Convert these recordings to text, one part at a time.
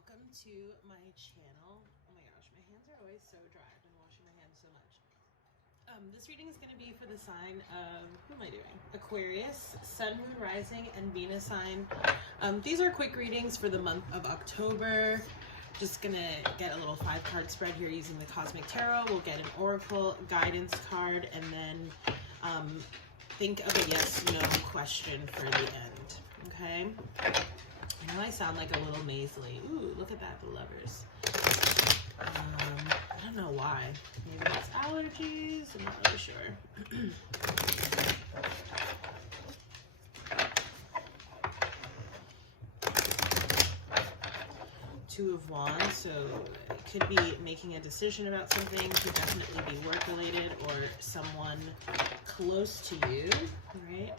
welcome to my channel. Oh my gosh, my hands are always so dry. I've been washing my hands so much. This reading is going to be for the sign of, who am I doing? Aquarius, Sun, Moon, Rising, and Venus sign. These are quick readings for the month of October. Just going to get a little 5-card spread here using the Cosmic Tarot. We'll get an Oracle guidance card and then think of a yes/no question for the end. Okay? I know I sound like a little nasally. Ooh, look at that, the Lovers. I don't know why. Maybe it's allergies. I'm not really sure. Two of Wands, so it could be making a decision about something, could definitely be work-related or someone close to you, right?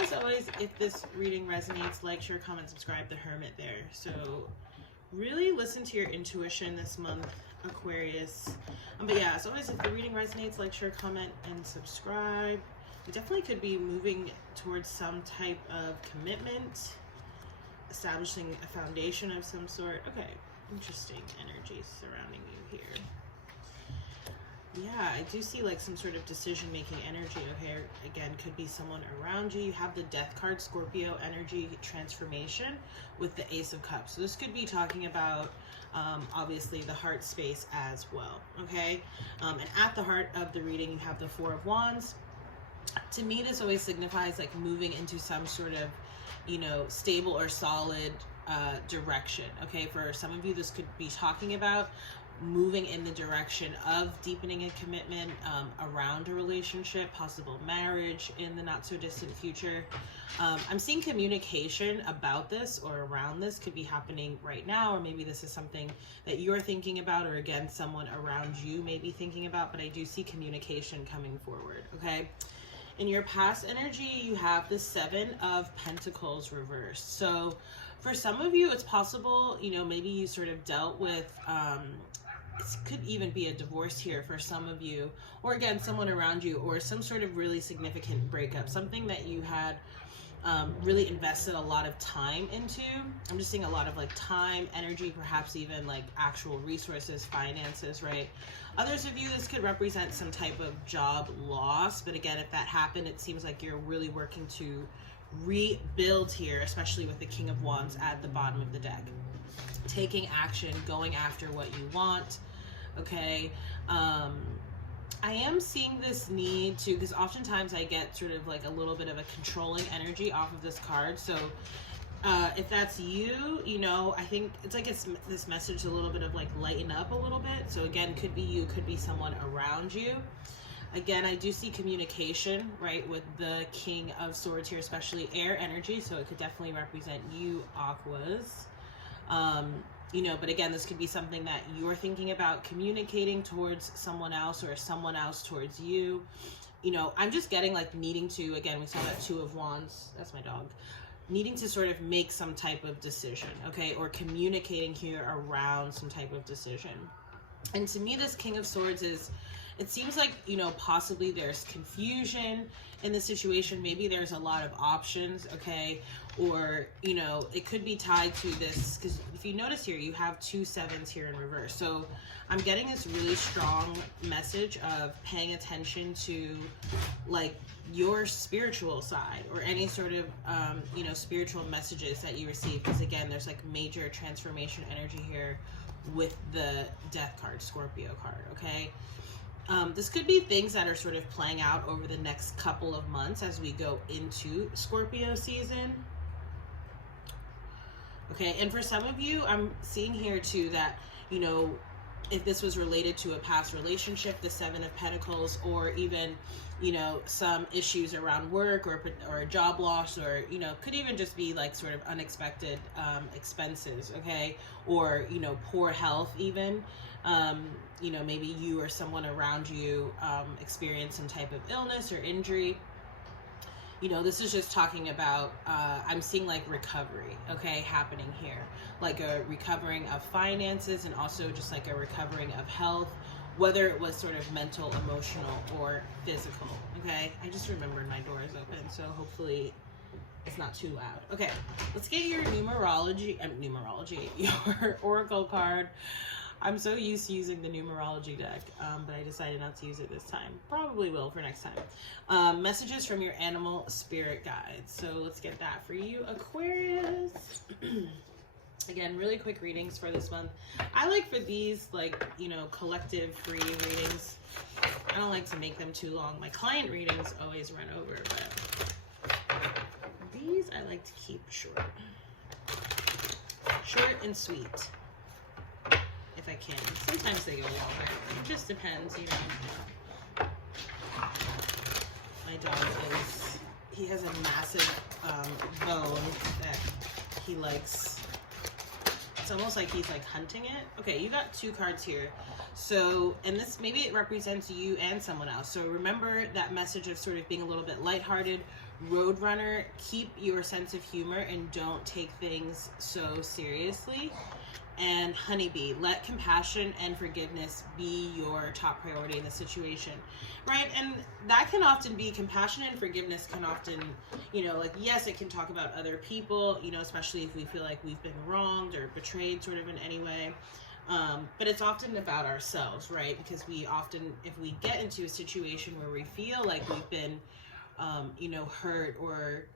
As always, if this reading resonates, like, share, comment, subscribe, the Hermit there. So really listen to your intuition this month, Aquarius. But yeah, as always, if the reading resonates, like, share, comment, and subscribe. We definitely could be moving towards some type of commitment, establishing a foundation of some sort. Okay, interesting energies surrounding you here. Yeah, I do see like some sort of decision-making energy. Okay, again, could be someone around you. You have the Death card, Scorpio energy transformation with the Ace of Cups. So this could be talking about obviously the heart space as well. Okay, and at the heart of the reading, you have the Four of Wands. To me, this always signifies like moving into some sort of, you know, stable or solid direction. Okay, for some of you, this could be talking about moving in the direction of deepening a commitment around a relationship, possible marriage in the not so distant future. I'm seeing communication about this or around this could be happening right now, or maybe this is something that you're thinking about, or again, someone around you may be thinking about, but I do see communication coming forward, okay? In your past energy, you have the Seven of Pentacles reversed. So for some of you, it's possible, you know, maybe you sort of dealt with, it could even be a divorce here for some of you, or again, someone around you, or some sort of really significant breakup, something that you had really invested a lot of time into. I'm just seeing a lot of like time, energy, perhaps even like actual resources, finances, right? Others of you, this could represent some type of job loss. But again, if that happened, it seems like you're really working to rebuild here, especially with the King of Wands at the bottom of the deck. Taking action, going after what you want, okay? I am seeing this need to, because oftentimes I get sort of like a little bit of a controlling energy off of this card. So if that's you, you know, I think it's like it's this message a little bit of like lighten up a little bit. So again, could be you, could be someone around you. Again, I do see communication, right, with the King of Swords here, especially air energy. So it could definitely represent you, Aquas. You know, but again, this could be something that you're thinking about communicating towards someone else, or someone else towards you. You know, I'm just getting like needing to, again, we saw that Two of Wands, that's my dog, needing to sort of make some type of decision, okay, or communicating here around some type of decision. And to me, this King of Swords is, it seems like, you know, possibly there's confusion in the situation. Maybe there's a lot of options, okay? Or, you know, it could be tied to this, because if you notice here, you have 2 sevens here in reverse. So I'm getting this really strong message of paying attention to, like, your spiritual side, or any sort of, you know, spiritual messages that you receive. Because, again, there's, like, major transformation energy here with the Death card, Scorpio card, okay? This could be things that are sort of playing out over the next couple of months as we go into Scorpio season. Okay, and for some of you, I'm seeing here too that, you know, if this was related to a past relationship, the Seven of Pentacles, or even, you know, some issues around work, or a job loss, or, you know, could even just be like sort of unexpected expenses, okay, or, you know, poor health even. You know, maybe you or someone around you experience some type of illness or injury. You know, this is just talking about, I'm seeing like recovery, okay, happening here. Like a recovering of finances, and also just like a recovering of health, whether it was sort of mental, emotional, or physical, okay? I just remembered my door is open, so hopefully it's not too loud. Okay, let's get your numerology, your oracle card. I'm so used to using the numerology deck, but I decided not to use it this time. Probably will for next time. Messages from your animal spirit guides. So let's get that for you, Aquarius. Again, really quick readings for this month. I like for these, like, you know, collective free readings. I don't like to make them too long. My client readings always run over, but these I like to keep short. Short and sweet. If I can. Sometimes they go longer. It just depends, you know. My dog he has a massive bone that he likes. It's almost like he's like hunting it. Okay, you got 2 cards here. So, and this, maybe it represents you and someone else. So remember that message of sort of being a little bit lighthearted. Roadrunner, keep your sense of humor and don't take things so seriously. And honeybee, let compassion and forgiveness be your top priority in the situation, right? And that can often be, compassion and forgiveness can often, you know, like, yes, it can talk about other people, you know, especially if we feel like we've been wronged or betrayed sort of in any way. But it's often about ourselves, right? Because we often, if we get into a situation where we feel like we've been, you know, hurt or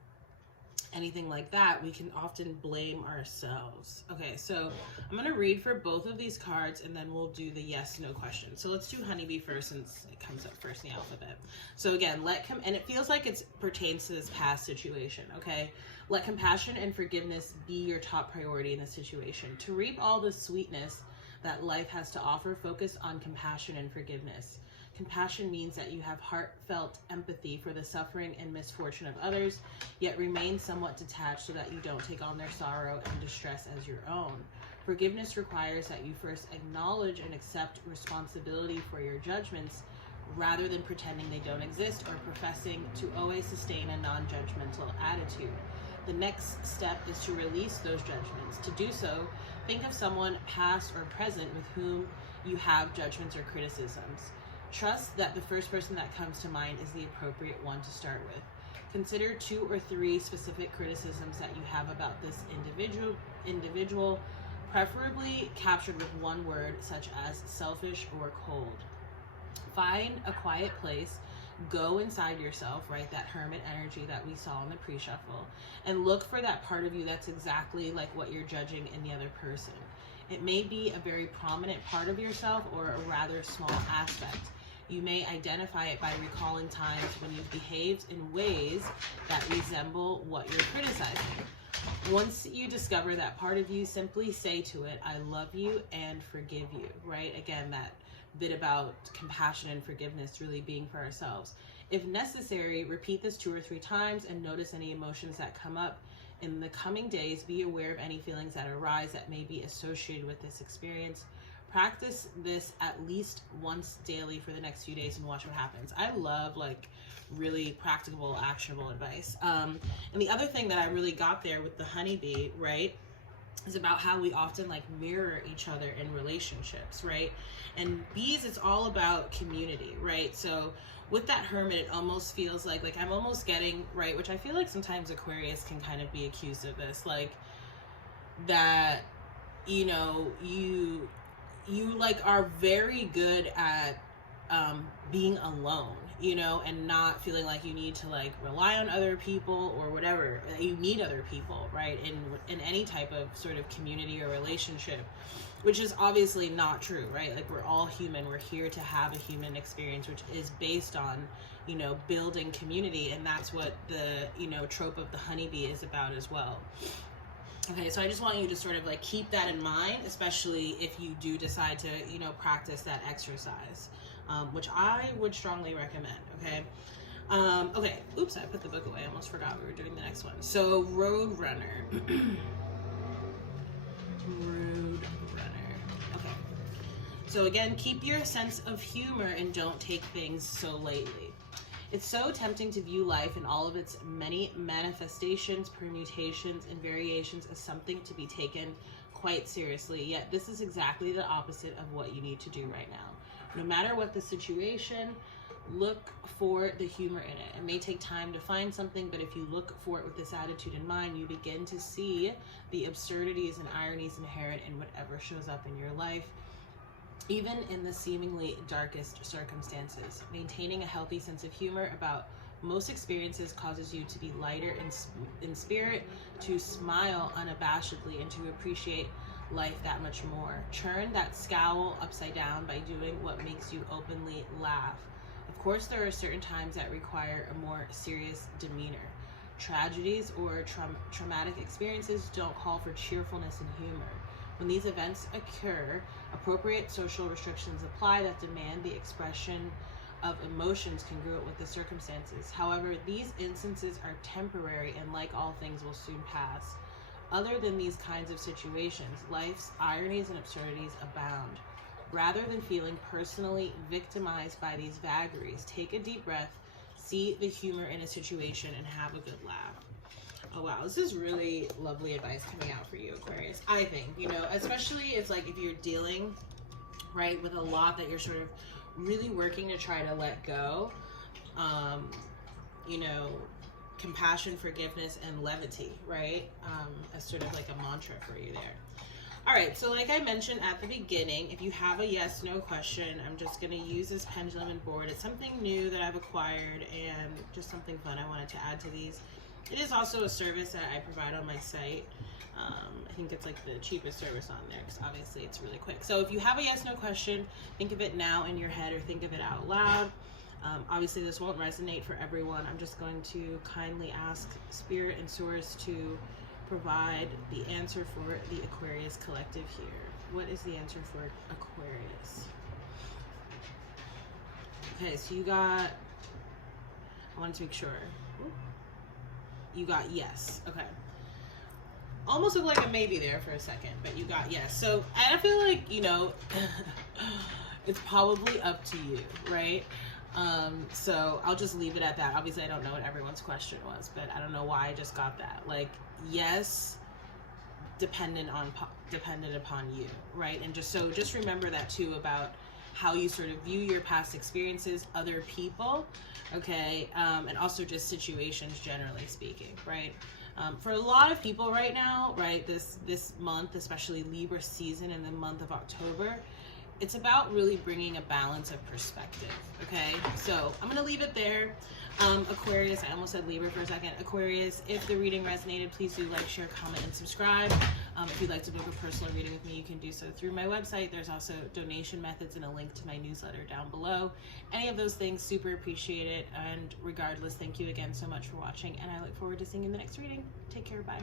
anything like that, we can often blame ourselves. Okay, so I'm going to read for both of these cards and then we'll do the yes, no question. So let's do honeybee first since it comes up first in the alphabet. So again, and it feels like it pertains to this past situation, okay? Let compassion and forgiveness be your top priority in the situation. To reap all the sweetness that life has to offer, focus on compassion and forgiveness. Compassion means that you have heartfelt empathy for the suffering and misfortune of others, yet remain somewhat detached so that you don't take on their sorrow and distress as your own. Forgiveness requires that you first acknowledge and accept responsibility for your judgments rather than pretending they don't exist or professing to always sustain a non-judgmental attitude. The next step is to release those judgments. To do so, think of someone past or present with whom you have judgments or criticisms. Trust that the first person that comes to mind is the appropriate one to start with. Consider 2 or 3 specific criticisms that you have about this individual, preferably captured with one word, such as selfish or cold. Find a quiet place, go inside yourself, right? That hermit energy that we saw in the pre-shuffle, and look for that part of you that's exactly like what you're judging in the other person. It may be a very prominent part of yourself or a rather small aspect. You may identify it by recalling times when you've behaved in ways that resemble what you're criticizing. Once you discover that part of you, simply say to it, I love you and forgive you, right? Again, that bit about compassion and forgiveness really being for ourselves. If necessary, repeat this 2 or 3 times and notice any emotions that come up. In the coming days, be aware of any feelings that arise that may be associated with this experience. Practice this at least once daily for the next few days and watch what happens. I love like really practical, actionable advice. And the other thing that I really got there with the honeybee, right, is about how we often like mirror each other in relationships, right? And bees, it's all about community, right? So with that hermit, it almost feels like I'm almost getting, right, which I feel like sometimes Aquarius can kind of be accused of this, like that, you know, you like are very good at being alone, you know, and not feeling like you need to like rely on other people or whatever. You need other people, right, in any type of sort of community or relationship, which is obviously not true, right? Like we're all human. We're here to have a human experience, which is based on, you know, building community, and that's what the, you know, trope of the honeybee is about as well. Okay, so I just want you to sort of like keep that in mind, especially if you do decide to, you know, practice that exercise, which I would strongly recommend, okay? Okay, oops, I put the book away. I almost forgot we were doing the next one. So, Roadrunner. Roadrunner. Okay. So again, keep your sense of humor and don't take things so lightly. It's so tempting to view life in all of its many manifestations, permutations, and variations as something to be taken quite seriously, yet this is exactly the opposite of what you need to do right now. No matter what the situation, look for the humor in it. It may take time to find something, but if you look for it with this attitude in mind, you begin to see the absurdities and ironies inherent in whatever shows up in your life, even in the seemingly darkest circumstances. Maintaining a healthy sense of humor about most experiences causes you to be lighter in spirit, to smile unabashedly, and to appreciate life that much more. Turn that scowl upside down by doing what makes you openly laugh. Of course, there are certain times that require a more serious demeanor. Tragedies or traumatic experiences don't call for cheerfulness and humor. When these events occur, appropriate social restrictions apply that demand the expression of emotions congruent with the circumstances. However, these instances are temporary and, like all things, will soon pass. Other than these kinds of situations, life's ironies and absurdities abound. Rather than feeling personally victimized by these vagaries, take a deep breath, see the humor in a situation, and have a good laugh. Oh wow, this is really lovely advice coming out for you, Aquarius. I think, you know, especially it's like if you're dealing, right, with a lot that you're sort of really working to try to let go, you know, compassion, forgiveness, and levity, right, as sort of like a mantra for you there. All right, so like I mentioned at the beginning, if you have a yes, no question, I'm just going to use this pendulum and board. It's something new that I've acquired and just something fun I wanted to add to these. It is also a service that I provide on my site. I think it's like the cheapest service on there because obviously it's really quick. So if you have a yes, no question, think of it now in your head or think of it out loud. Obviously this won't resonate for everyone. I'm just going to kindly ask Spirit and Source to provide the answer for the Aquarius collective here. What is the answer for Aquarius? Okay, so you got, I wanted to make sure. You got yes. Okay. Almost looked like a maybe there for a second, but you got yes. So I feel like, you know, it's probably up to you, right? So I'll just leave it at that. Obviously I don't know what everyone's question was, but I don't know why I just got that. Like, yes, dependent upon you, right? And just remember that too, about how you sort of view your past experiences, other people, okay, and also just situations generally speaking, right? For a lot of people right now, right, this month, especially Libra season in the month of October, it's about really bringing a balance of perspective, okay? So I'm going to leave it there. Aquarius, I almost said Libra for a second. Aquarius, if the reading resonated, please do like, share, comment, and subscribe. If you'd like to book a personal reading with me, you can do so through my website. There's also donation methods and a link to my newsletter down below. Any of those things, super appreciate it. And regardless, thank you again so much for watching, and I look forward to seeing you in the next reading. Take care, bye.